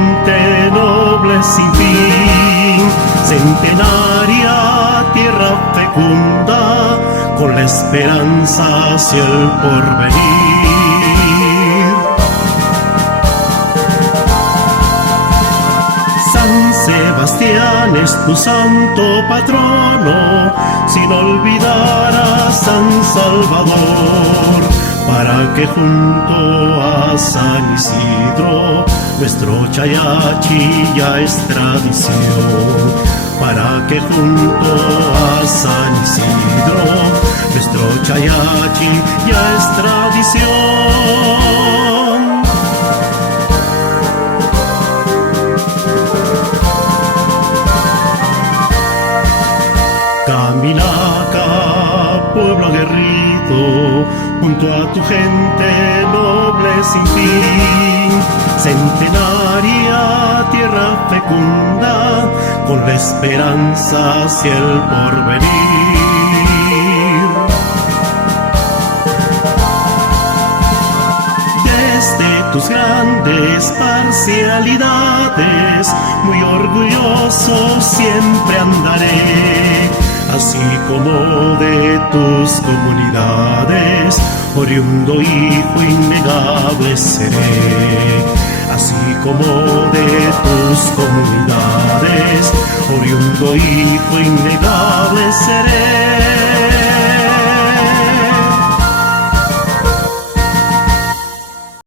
gente noble sin fin, centenaria tierra fecunda, con la esperanza hacia el porvenir. San Sebastián es tu santo patrono, sin olvidar a San Salvador, para que junto a San Isidro nuestro chayachi ya es tradición, para que junto a San Isidro nuestro chayachi ya es tradición. Caminaca, pueblo aguerrido, junto a tu gente noble sin fin, centenaria tierra fecunda, con la esperanza hacia el porvenir. Desde tus grandes parcialidades, muy orgulloso siempre andaré, así como de tus comunidades, oriundo hijo innegable seré. Así como de tus comunidades, oriundo hijo innegable seré.